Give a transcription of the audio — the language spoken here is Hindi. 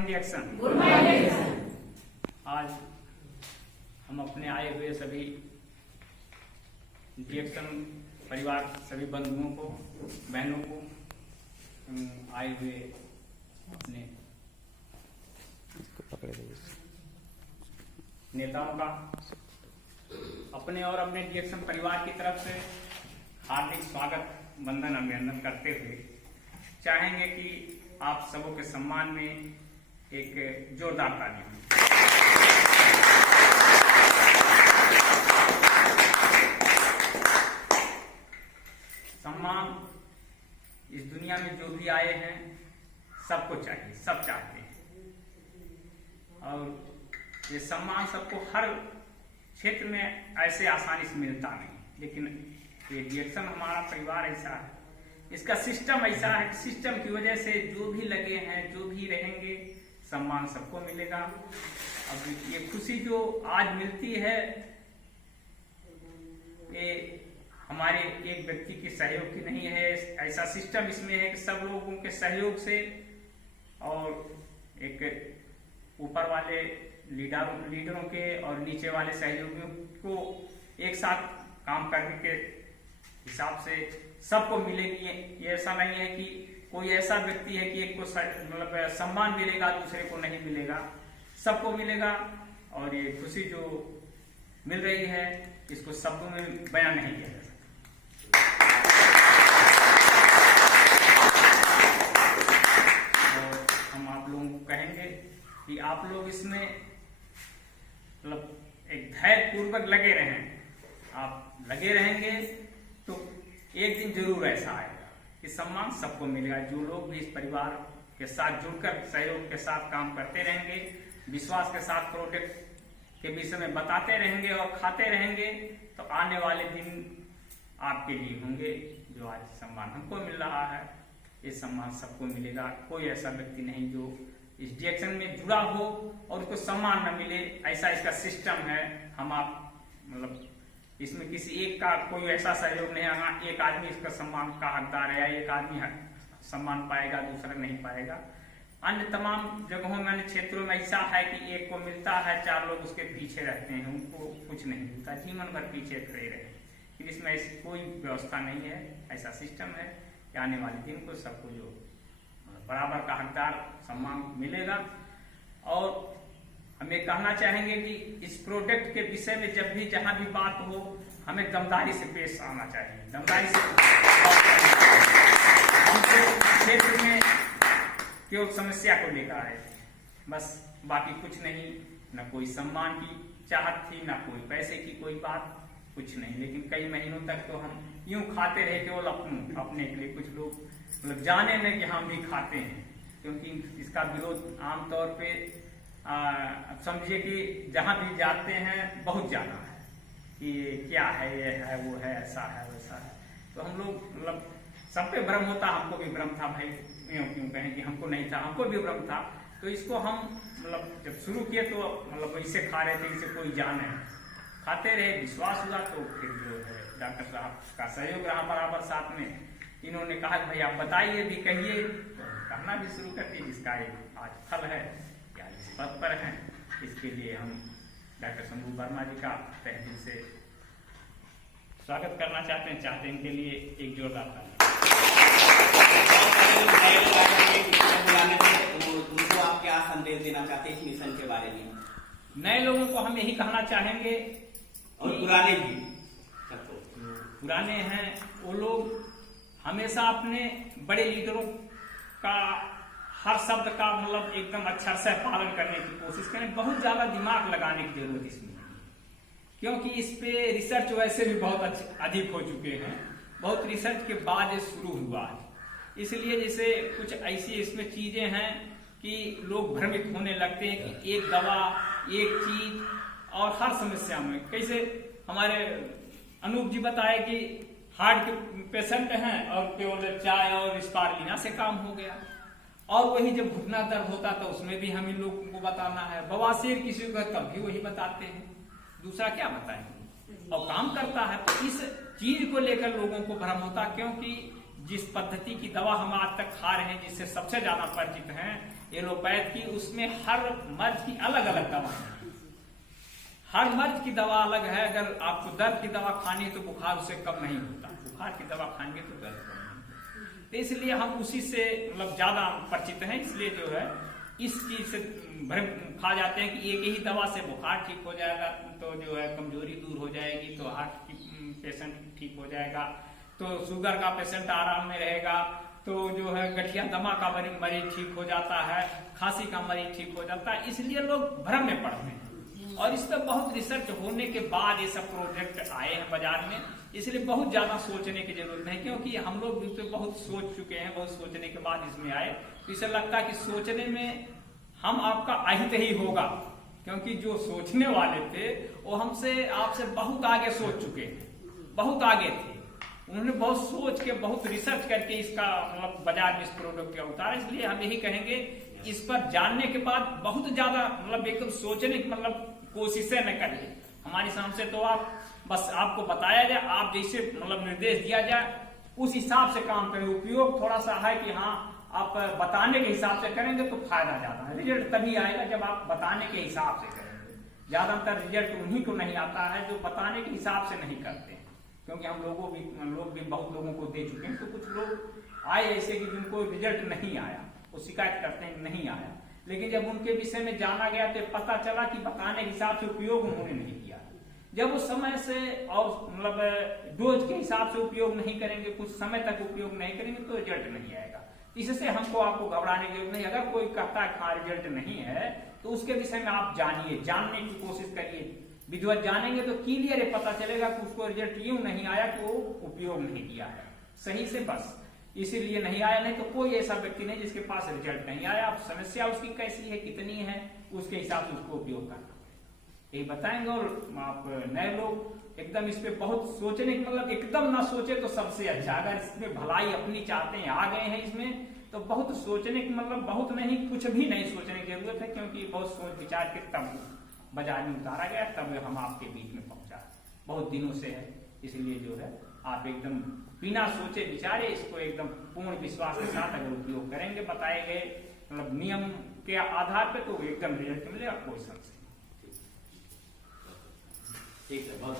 इंजेक्शन। आज हम अपने आए हुए सभी इंजेक्शन परिवार सभी बंधुओं को, बहनों को, आए हुए अपने नेताओं का अपने और अपने इंजेक्शन परिवार की तरफ से हार्दिक स्वागत, वंदन, अभिनंदन करते हुए चाहेंगे कि आप सबों के सम्मान में एक जोरदार ताली हो। सम्मान इस दुनिया में जो भी आए हैं सबको चाहिए, सब चाहते हैं, और ये सम्मान सबको हर क्षेत्र में ऐसे आसानी से मिलता नहीं। लेकिन ये इंजेक्शन हमारा परिवार ऐसा है, इसका सिस्टम ऐसा है, सिस्टम की वजह से जो भी लगे हैं, जो भी रहेंगे, सम्मान सबको मिलेगा। अब ये खुशी जो आज मिलती है, ये हमारे एक व्यक्ति के सहयोग की नहीं है। ऐसा सिस्टम इसमें है कि सब लोगों के सहयोग से और एक ऊपर वाले लीडरों के और नीचे वाले सहयोगियों को एक साथ काम करने के हिसाब से सबको मिलेगी। ये ऐसा नहीं है कि कोई ऐसा व्यक्ति है कि एक को मतलब सम्मान मिलेगा, दूसरे को नहीं मिलेगा, सबको मिलेगा। और ये खुशी जो मिल रही है इसको शब्दों में बयान नहीं किया जा सकता। और हम आप लोगों को कहेंगे कि आप लोग इसमें मतलब एक धैर्य पूर्वक लगे रहें। आप लगे रहेंगे तो एक दिन जरूर ऐसा आएगा कि सम्मान सबको मिलेगा। जो लोग भी इस परिवार के साथ जुड़कर सहयोग के साथ काम करते रहेंगे, विश्वास के साथ प्रोडक्ट के विषय में बताते रहेंगे और खाते रहेंगे, तो आने वाले दिन आपके लिए होंगे। जो आज सम्मान हमको मिल रहा है, ये सम्मान सबको मिलेगा। कोई ऐसा व्यक्ति नहीं जो इस इंजेक्शन में जुड़ा हो और उसको सम्मान न मिले, ऐसा इसका सिस्टम है। हम आप मतलब इसमें किसी एक का कोई ऐसा सहयोग नहीं है। हाँ, एक आदमी इसका सम्मान का हकदार है, एक आदमी सम्मान पाएगा, दूसरा नहीं पाएगा। अन्य तमाम जगहों में, क्षेत्रों में ऐसा है कि एक को मिलता है, 4 लोग उसके पीछे रहते हैं, उनको कुछ नहीं मिलता, जीवन भर पीछे खड़े रहे। इसमें ऐसी कोई व्यवस्था नहीं है। ऐसा सिस्टम है कि आने वाले दिन को सबको जो बराबर का हकदार सम्मान मिलेगा। और हम ये कहना चाहेंगे कि इस प्रोडक्ट के विषय में जब भी जहां भी बात हो, हमें दमदारी से पेश आना चाहिए। दमदारी से क्षेत्र में केवल समस्या को लेकर आए, बस बाकी कुछ नहीं। न कोई सम्मान की चाहत थी, न कोई पैसे की कोई बात, कुछ नहीं। लेकिन कई महीनों तक तो हम यूं खाते रहे केवल अपने के लिए। कुछ लोग मतलब जाने न कि हम भी खाते हैं, क्योंकि इसका विरोध आमतौर पे समझिए कि जहां भी जाते हैं बहुत ज्यादा है कि क्या है, ये है, वो है, ऐसा है, वैसा है। तो हम लोग मतलब सब पे भ्रम होता, हमको भी भ्रम था भाई, क्यों कहें कि हमको नहीं था, हमको भी भ्रम था। तो इसको हम मतलब जब शुरू किए तो मतलब वैसे खा रहे थे, इसे कोई जाने, खाते रहे, विश्वास हुआ। तो फिर जो है डॉक्टर साहब का सहयोग रहा बराबर साथ में। इन्होंने कहा कि भाई आप बताइए भी, कहिए, तो कहना भी शुरू कर दिए, जिसका एक आज फल है, या इस पद पर हैं। इसके लिए हम डॉक्टर शंभू वर्मा जी का तहे दिल से स्वागत करना चाहते हैं। इनके लिए एक जोरदार ताली। उनको आप क्या संदेश देना चाहते हैं इस मिशन के बारे में? नए लोगों को हम यही कहना चाहेंगे, और पुराने भी, पुराने हैं वो लोग हमेशा अपने बड़े लीडरों का हर शब्द का मतलब एकदम अक्षर से पालन करने की कोशिश करें। बहुत ज्यादा दिमाग लगाने की जरूरत इसमें, क्योंकि इस पे रिसर्च वैसे भी बहुत अधिक हो चुके हैं। बहुत रिसर्च के बाद ये शुरू हुआ है, इसलिए जैसे कुछ ऐसी इसमें चीजें हैं कि लोग भ्रमित होने लगते हैं कि एक दवा, एक चीज और हर समस्या में। कैसे हमारे अनूप जी बताए कि हार्ट के पेशेंट हैं और केवल चाय और स्पारुलिना से काम हो गया। और वही जब घुटना दर्द होता तो उसमें भी हम इन लोगों को बताना है। बवासीर किसी को तब भी वही बताते हैं, दूसरा क्या बताएंगे, और काम करता है। तो इस चीज को लेकर लोगों को भ्रम होता, क्योंकि जिस पद्धति की दवा हम आज तक खा रहे हैं, जिससे सबसे ज्यादा परिचित हैं एलोपैथ की, उसमें हर मर्ज की अलग अलग दवा है। हर मर्ज की दवा अलग है। अगर आपको दर्द की दवा खानी है तो बुखार उससे कम नहीं होता, बुखार की दवा खाएंगे तो दर्द कम नहीं होता। तो इसलिए हम उसी से मतलब ज्यादा परिचित हैं। इसलिए जो है इस चीज से भ्रम खा जाते हैं कि एक ही दवा से बुखार ठीक हो जाएगा, तो जो है कमजोरी दूर हो जाएगी, तो हार्ट की पेशेंट ठीक हो जाएगा, तो शुगर का पेशेंट आराम में रहेगा, तो जो है गठिया दमा का मरीज ठीक हो जाता है, खांसी का मरीज ठीक हो जाता है। इसलिए लोग भ्रम में पड़ते हैं और इस पर बहुत रिसर्च होने के बाद ये सब प्रोडक्ट आए हैं बाजार में। इसलिए बहुत ज्यादा सोचने की जरूरत नहीं, क्योंकि हम लोग इस पर बहुत सोच चुके हैं। बहुत सोचने के बाद इसमें आए, तो इसे लगता है कि सोचने में हम आपका अहित ही होगा, क्योंकि जो सोचने वाले थे वो हमसे आपसे बहुत आगे सोच चुके हैं, बहुत आगे थे। उन्होंने बहुत सोच के बहुत रिसर्च करके इसका मतलब बाजार में इस प्रोडक्ट का उतारा। इसलिए हम यही कहेंगे इस पर जानने के बाद बहुत ज्यादा मतलब एकदम सोचने की मतलब कोशिशें न करिए। हमारी समझ से तो आप बस आपको बताया जाए, आप जैसे मतलब निर्देश दिया जाए उस हिसाब से काम करें। उपयोग थोड़ा सा है कि हाँ आप बताने के हिसाब से करेंगे तो फायदा ज्यादा है। रिजल्ट तभी आएगा जब आप बताने के हिसाब से करेंगे। ज्यादातर रिजल्ट उन्हीं को नहीं आता है जो बताने के हिसाब से नहीं करते हैं, क्योंकि हम लोग भी बहुत लोगों को दे चुके हैं। तो कुछ लोग आए ऐसे कि जिनको रिजल्ट नहीं आया, वो शिकायत करते हैं नहीं आया, लेकिन जब उनके विषय में जाना गया तो पता चला कि बताने के हिसाब से उपयोग उन्होंने नहीं किया। जब उस समय से और मतलब डोज के हिसाब से उपयोग नहीं करेंगे, कुछ समय तक उपयोग नहीं करेंगे तो रिजल्ट नहीं आएगा। इससे हमको आपको घबराने की जरूरत नहीं। अगर कोई कहता है हाँ रिजल्ट नहीं है तो उसके विषय में आप जानिए, जानने की कोशिश करिए। विधिवत जानेंगे तो क्लियर पता चलेगा कि उसको रिजल्ट यूं नहीं आया कि वो उपयोग नहीं किया है सही से, बस इसीलिए नहीं आया। नहीं तो कोई ऐसा व्यक्ति नहीं जिसके पास रिजल्ट नहीं आया। आप समस्या उसकी कैसी है, कितनी है, उसके हिसाब से उसको उपयोग करना यही बताएंगे। और आप नए लोग एकदम इस पे बहुत सोचने की मतलब एकदम ना सोचे तो सबसे अच्छा। अगर इसमें भलाई अपनी चाहते हैं, आ गए हैं इसमें, तो बहुत सोचने की मतलब बहुत नहीं, कुछ भी नहीं सोचने की जरूरत है, क्योंकि बहुत सोच विचार के तब बाजार में उतारा गया, तब हम आपके बीच में पहुंचा। बहुत दिनों से है, इसलिए जो है आप एकदम बिना सोचे विचारे इसको एकदम पूर्ण विश्वास के साथ अगर उपयोग करेंगे बताए गए मतलब नियम के आधार पे, तो एकदम रिजल्ट मिलेगा, कोई संशय नहीं। ठीक है, बहुत